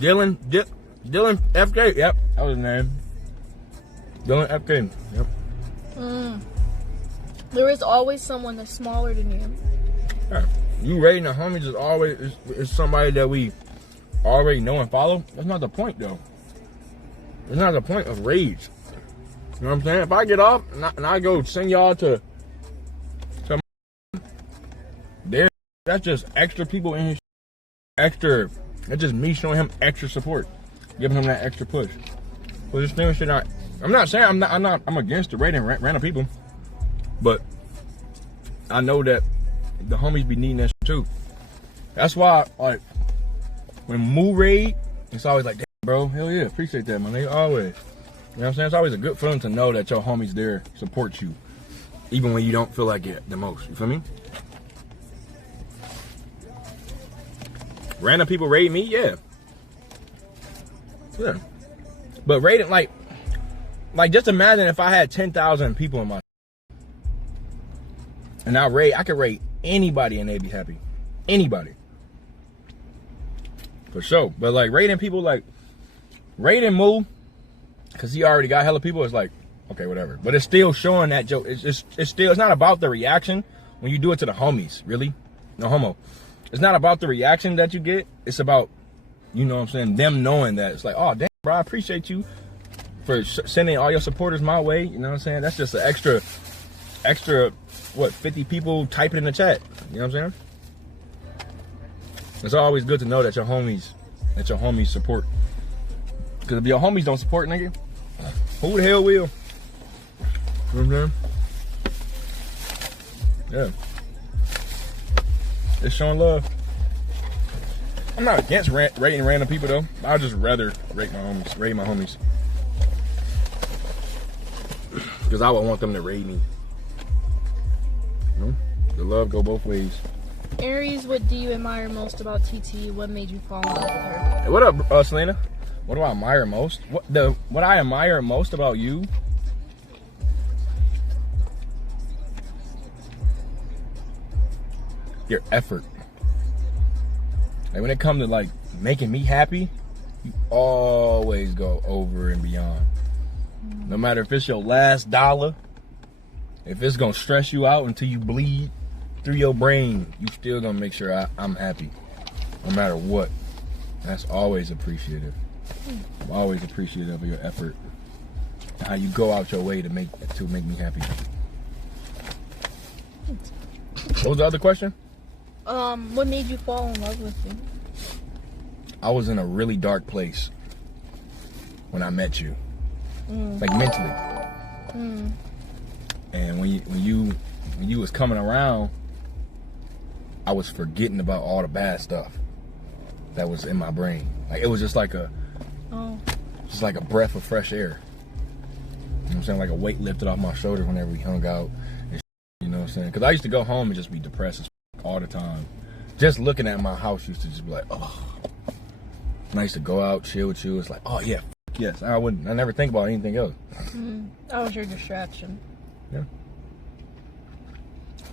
Dylan FK. Yep, that was his name. Dylan FK. Yep. There is always someone that's smaller than you. Yeah. You rating the homies is always is somebody that we already know and follow. That's not the point, though. It's not the point of rage. You know what I'm saying? If I get off and I go send y'all to there, that's just extra people in his extra. That's just me showing him extra support, giving him that extra push. But this thing should not. I'm not saying I'm against the rating random people, but I know that the homies be needing that shit too. That's why, like, when Moo raid, it's always like, damn, bro, hell yeah, appreciate that, man. They always, you know what I'm saying? It's always a good feeling to know that your homies there support you, even when you don't feel like it the most. You feel me? Random people raid me, yeah. Yeah. But raiding, like just imagine if I had 10,000 people in my, and I could rate anybody and they'd be happy. Anybody. For sure. But like rating people, like rating Moo, because he already got hella people, it's like, okay, whatever. But it's still showing that joke. It's not about the reaction when you do it to the homies, really. No homo. It's not about the reaction that you get. It's about, you know what I'm saying, them knowing that. It's like, oh, damn, bro, I appreciate you for sending all your supporters my way. You know what I'm saying? That's just an extra, what, 50 people typing in the chat. You know what I'm saying? It's always good to know that your homies support. Because if your homies don't support, nigga, who the hell will? You know what I'm saying? Yeah. It's showing love. I'm not against rating random people though. I'd just rather rate my homies. Because I would want them to rate me. You know? The love go both ways. Aries, what do you admire most about TeeTee? What made you fall in love with her? Hey, what up, Selena? What do I admire most? What I admire most about you? Your effort. Like when it comes to like making me happy, you always go over and beyond. No matter if it's your last dollar, if it's gonna stress you out until you bleed through your brain, you still gonna make sure I'm happy, no matter what. That's always appreciative. I'm always appreciative of your effort, how you go out your way to make me happy. What was the other question? What made you fall in love with me? I was in a really dark place when I met you, like mentally. And when you was coming around, I was forgetting about all the bad stuff that was in my brain. Like it was just like a breath of fresh air. You know what I'm saying? Like a weight lifted off my shoulders whenever we hung out. And you know what I'm saying? Because I used to go home and just be depressed as all the time. Just looking at my house used to just be like, oh. And I used to go out, chill with you. It's like, oh yeah, yes. I never think about anything else. That was your distraction. Yeah.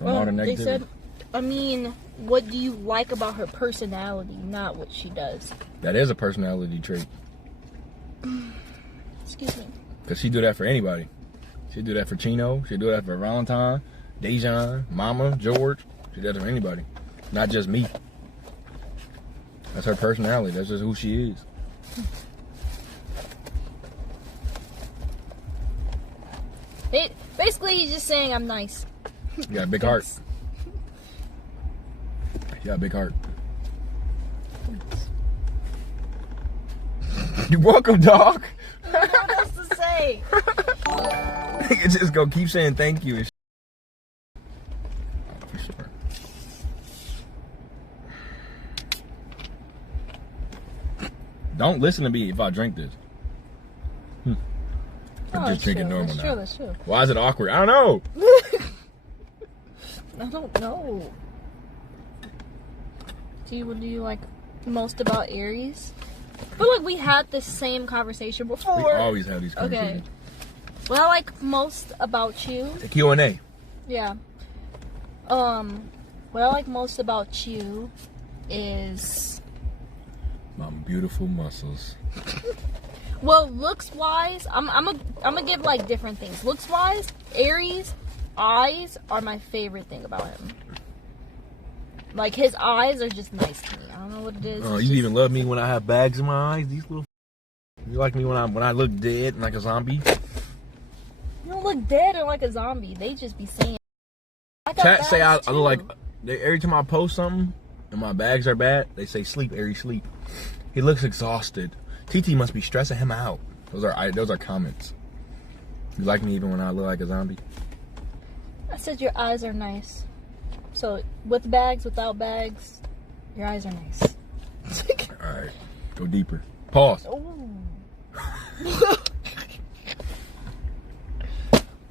Well, they said, I mean, what do you like about her personality, not what she does? That is a personality trait. Excuse me. Because she do that for anybody. She do that for Chino. She do that for Valentine, Dejan, Mama, George. She does it for anybody. Not just me. That's her personality. That's just who she is. Basically, he's just saying I'm nice. You got a big heart. You got a big heart. You're welcome, dog. What else to say? You just gonna keep saying thank you and shit. For sure. Don't listen to me if I drink this. I'm just drinking normal now. That's true. Why is it awkward? I don't know. I don't know. What do you like most about Aries? I feel like we had the same conversation before. We always have these conversations. Okay. What I like most about you. The Q&A. Yeah. What I like most about you is Mom. beautiful muscles. Well, looks wise, I'm gonna give like different things. Looks wise, Aries eyes are my favorite thing about him. Like his eyes are just nice to me. I don't know what it is. Oh, you even love me when I have bags in my eyes. These little. You like me when I look dead and like a zombie. You don't look dead or like a zombie. They just be saying. Chat say I look like. Every time I post something and my bags are bad, they say sleep, Aries, sleep. He looks exhausted. TeeTee must be stressing him out. Those are comments. You like me even when I look like a zombie? I said your eyes are nice. So with bags, without bags, your eyes are nice. All right, go deeper. Pause. Oh.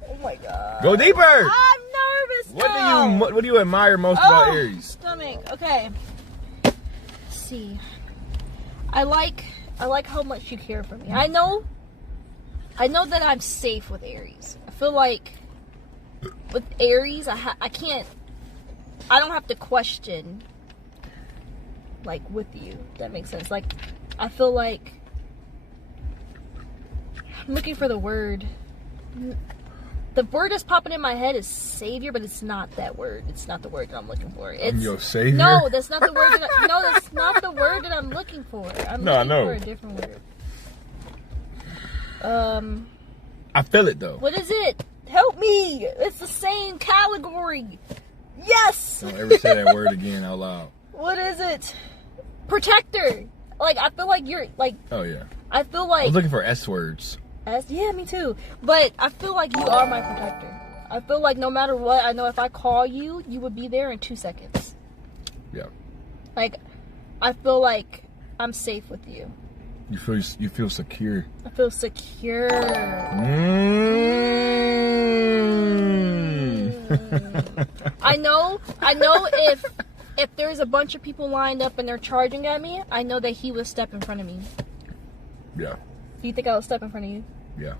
Oh my god. Go deeper. I'm nervous. What do you admire most about Aries? Stomach. Okay. Let's see. I like how much you care for me. I know that I'm safe with Aries. I feel like with Aries, I don't have to question like with you. If that makes sense. Like I feel like I'm looking for the word. The word that's popping in my head is savior, but it's not that word. It's not the word that I'm looking for. It's your savior? No, that's not the word. That's not the word that I'm looking for. I'm looking for a different word. I feel it though. What is it? Help me! It's the same category. Yes. Don't ever say that word again out loud. What is it? Protector. Like I feel like you're like. Oh yeah. I feel like. I was looking for S words. Yeah, me too. But I feel like you are my protector. I feel like no matter what, I know if I call you, you would be there in 2 seconds. Yeah. Like, I feel like I'm safe with you. You feel secure. I feel secure. I know if there's a bunch of people lined up and they're charging at me, I know that he would step in front of me. Yeah. Do you think I would step in front of you? Yeah.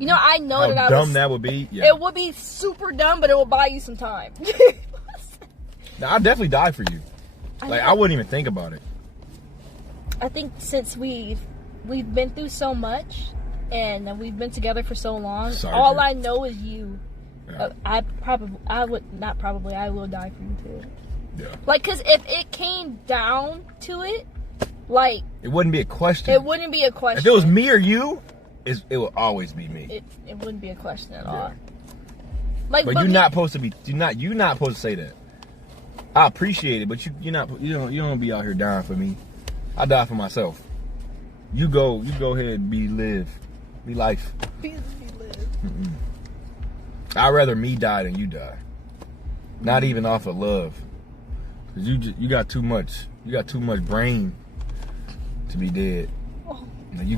You know, I know that I How dumb that would be. Yeah. It would be super dumb, but it will buy you some time. Now, I'd definitely die for you. I wouldn't even think about it. I think since we've been through so much and we've been together for so long, all I know is you. Yeah. I will die for you too. Yeah. Like, cause if it came down to it, like it wouldn't be a question. It wouldn't be a question. If it was me or you, it would always be me. It wouldn't be a question at all. Yeah. Like, but you're not supposed to be. You're not supposed to say that. I appreciate it, but you don't be out here dying for me. I die for myself. You go ahead, be life. Be live. I'd rather me die than you die. Not even off of love. Cause you got too much. You got too much brain to be dead. Oh. You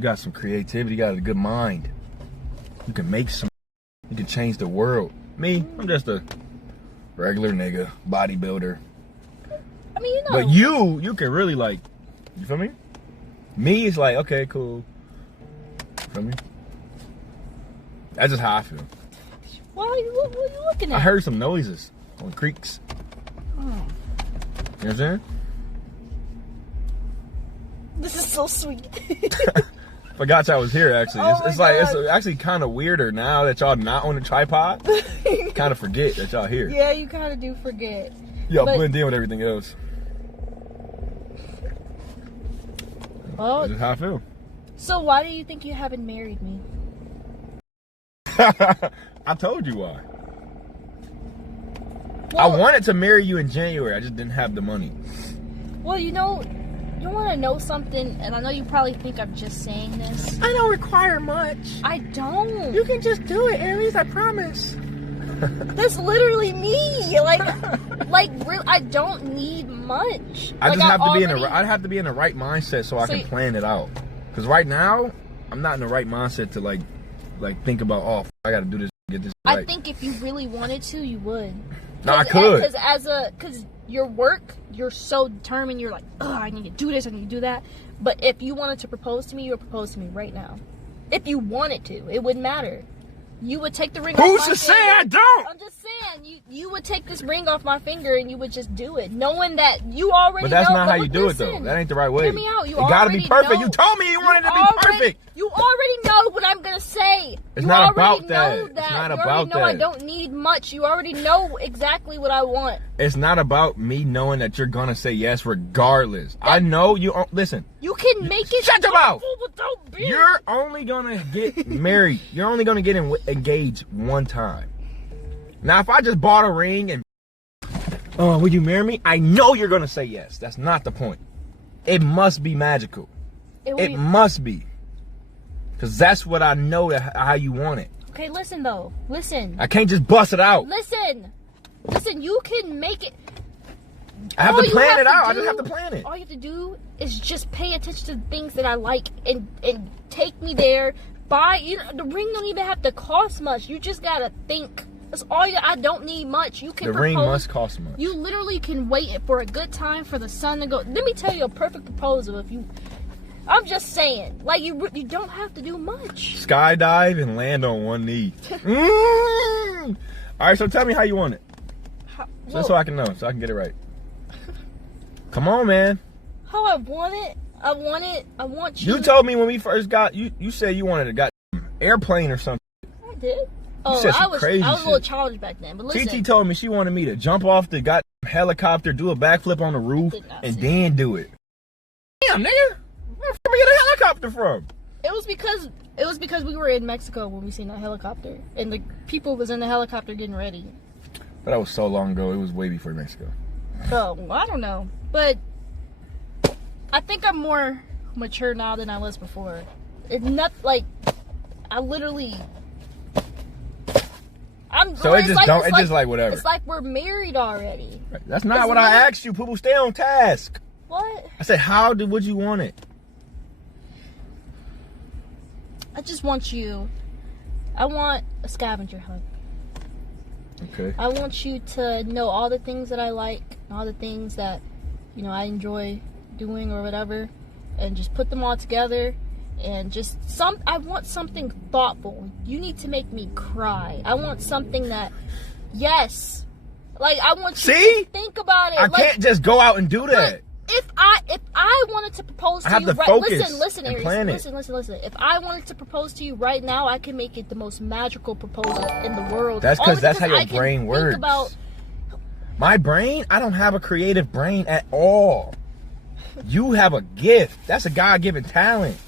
got some creativity. You got a good mind. You can make some. You can change the world. Me, I'm just a regular nigga, bodybuilder. I mean, But you can really like, you feel me? Me, it's like, okay, cool. You feel me? That's just how I feel. What are you looking at? I heard some noises on creeks. Oh. You know what I'm saying? This is so sweet. Forgot y'all was here actually. It's actually kind of weirder now that y'all not on the tripod. Kind of forget that y'all here. Yeah, you kind of do forget. Y'all blend in with everything else. Oh, that's just how I feel. So why do you think you haven't married me? I told you why. Well, I wanted to marry you in January. I just didn't have the money. Well, you know, you want to know something, and I know you probably think I'm just saying this. I don't require much. I don't. You can just do it, Aries. I promise. That's literally me. Like real. I don't need much. I just have to be I'd have to be in the right mindset so I can plan it out. Because right now, I'm not in the right mindset to like think about, oh, I got to do this, get this right. I think if you really wanted to, you would. No, I could. Because your work, you're so determined. You're like, oh, I need to do this, I need to do that. But if you wanted to propose to me, you would propose to me right now. If you wanted to, it wouldn't matter. You would take the ring off my finger. Who's to say I don't? I'm just saying. you would take this ring off my finger and you would just do it, knowing that you already know. But that's not how you do listen, it, though. That ain't the right way. Hear me out. You gotta be perfect. Know. You told me you wanted to be perfect. You already know what I'm gonna say. It's you not already about that. Know It's that. not you about already know that. I don't need much. You already know exactly what I want. It's not about me knowing that you're gonna say yes regardless. I know you. Listen. You can make it. Shut your mouth. Without being. You're only gonna get married. You're only gonna get engaged one time. Now, if I just bought a ring and, oh, would you marry me? I know you're gonna say yes. That's not the point. It must be magical. It must be. Because that's what I know how you want it. Okay, listen though. Listen. I can't just bust it out. Listen. You can make it. I have to plan it out. I just have to plan it. All you have to do is just pay attention to the things that I like and take me there. The ring don't even have to cost much. You just gotta think. That's all I don't need much. You can The ring must cost much. You literally can wait for a good time for the sun to go. Let me tell you a perfect proposal. I'm just saying, like you don't have to do much. Skydive and land on one knee. All right, so tell me how you want it. So I can know, so I can get it right. Come on, man. How I want it. I want you. You told me when we first got you said you wanted a airplane or something. I did. Oh, I was a little childish back then. But listen, TeeTee told me she wanted me to jump off the helicopter, do a backflip on the roof, and then do it. Damn, nigga, where did we get a helicopter from? It was because we were in Mexico when we seen that helicopter, and the people was in the helicopter getting ready. But that was so long ago. It was way before Mexico. So I don't know, but I think I'm more mature now than I was before. It's not like I literally. It's just like whatever. It's like we're married already. That's not what I asked you. People, stay on task. What? I said, would you want it? I just want you. I want a scavenger hunt. Okay. I want you to know all the things that I like, all the things that, I enjoy doing or whatever, and just put them all together. And I want something thoughtful. You need to make me cry. I want something that, yes, like I want you to think about it. I can't just go out and do that. If I wanted to propose to you, listen, Aries, listen. If I wanted to propose to you right now, I can make it the most magical proposal in the world. That's how your brain works. My brain, I don't have a creative brain at all. You have a gift. That's a God-given talent.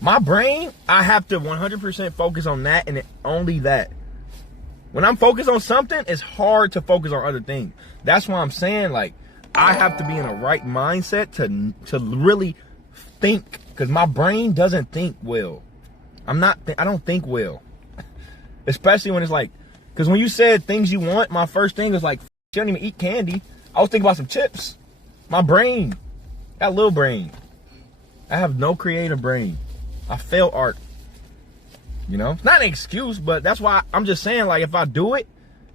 My brain, I have to 100% focus on that and only that. When I'm focused on something, it's hard to focus on other things. That's why I'm saying, like, I have to be in a right mindset to really think, because my brain doesn't think well. I don't think well. Especially when it's like, because when you said things you want, my first thing was like, you don't even eat candy. I was thinking about some chips. My brain, that little brain. I have no creative brain. I fail art. It's not an excuse, but that's why I'm just saying, like, if I do it,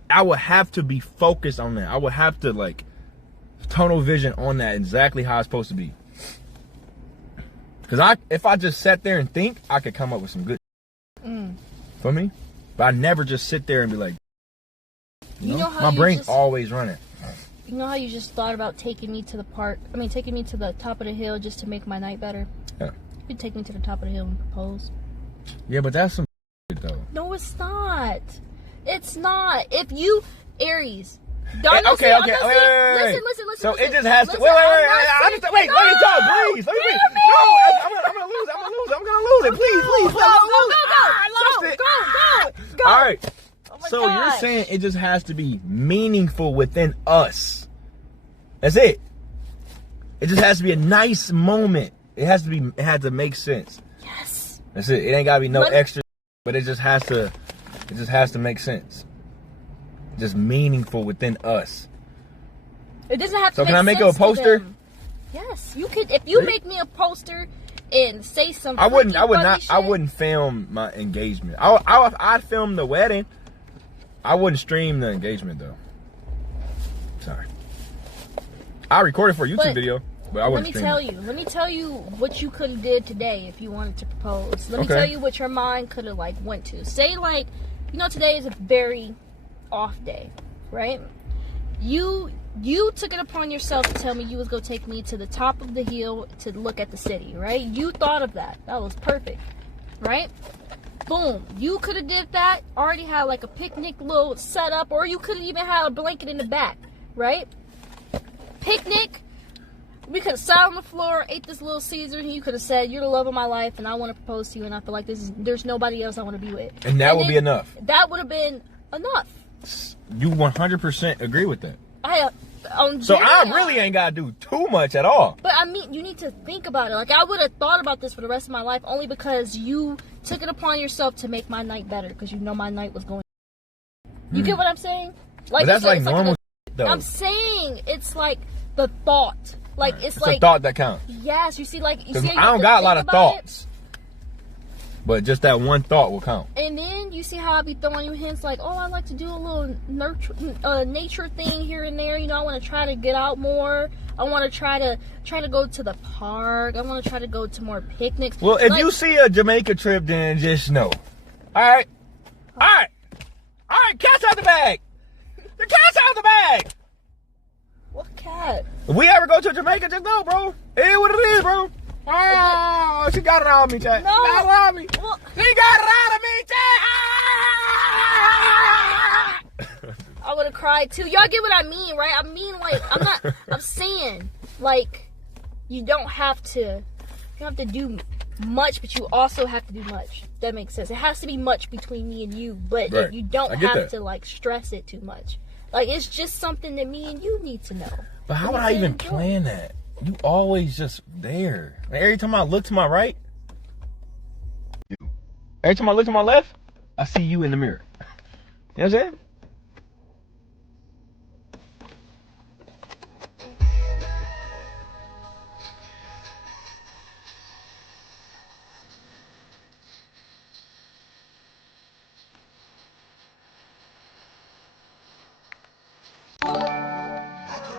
I would have to be focused on that. I would have to, like, tunnel vision on that exactly how it's supposed to be. Because if I just sat there and think, I could come up with some good for me. But I never just sit there and be like, my brain's always running. You know how you just thought about taking me to the top of the hill just to make my night better? Yeah. You take me to the top of the hill and propose. Yeah, but that's some though. No, it's not. It's not. If you, Aries. Okay. Listen. So it just has to. Wait. Let me talk, please. Let me. No, I'm gonna lose. I'm gonna lose it. Please. Go. All right. Oh So you're saying it just has to be meaningful within us. That's it. It just has to be a nice moment. It had to make sense. Yes. That's it. It ain't gotta be no extra, but it just has to make sense. Just meaningful within us. It doesn't have to. So can I make a poster? Yes, you could. If you make me a poster and say something, I wouldn't film my engagement. I'd film the wedding. I wouldn't stream the engagement though. Sorry. I recorded for a YouTube video. But I wouldn't stream it. Let me tell you what you could have did today if you wanted to propose. Let me tell you what your mind could have went to. Say today is a very off day, right? You took it upon yourself to tell me you was gonna take me to the top of the hill to look at the city, right? You thought of that. That was perfect, right? Boom. You could have did that. Already had like a picnic little setup, or you could have even had a blanket in the back, right? Picnic. We could have sat on the floor, ate this little Caesar, and you could have said, "You're the love of my life, and I want to propose to you, and I feel like there's nobody else I want to be with." And that would be enough. That would have been enough. You 100% agree with that. So I really ain't got to do too much at all. But I mean, you need to think about it. Like, I would have thought about this for the rest of my life only because you took it upon yourself to make my night better because you know my night was going. You get what I'm saying? Like, But that's like normal though. I'm saying it's like the thought. Like, it's like a thought that counts. Yes, you see, like, you see, I don't got a lot of thoughts. But just that one thought will count. And then you see how I be throwing you hints like, oh, I like to do a little nature thing here and there. You know, I want to try to get out more. I want to try to go to the park. I want to try to go to more picnics. Well, if you see a Jamaica trip, then just know. All right. Cat's out the bag. The cat's out the bag. What cat? If we ever go to Jamaica, just know, bro. It is what it is, bro. Oh, she got it on me, Chad. No. She got it on me. Well, She got it on me, Chad. I would have cried too. Y'all get what I mean, right? I mean, like, I'm saying, like, you don't have to do much, but you also have to do much. That makes sense. It has to be much between me and you, but Right. you don't I get have that. to, like, stress it too much. Like, it's just something that me and you need to know. But how would I even plan that? You always just there. Like, every time I look to my right, every time I look to my left, I see you in the mirror. You know what I'm saying?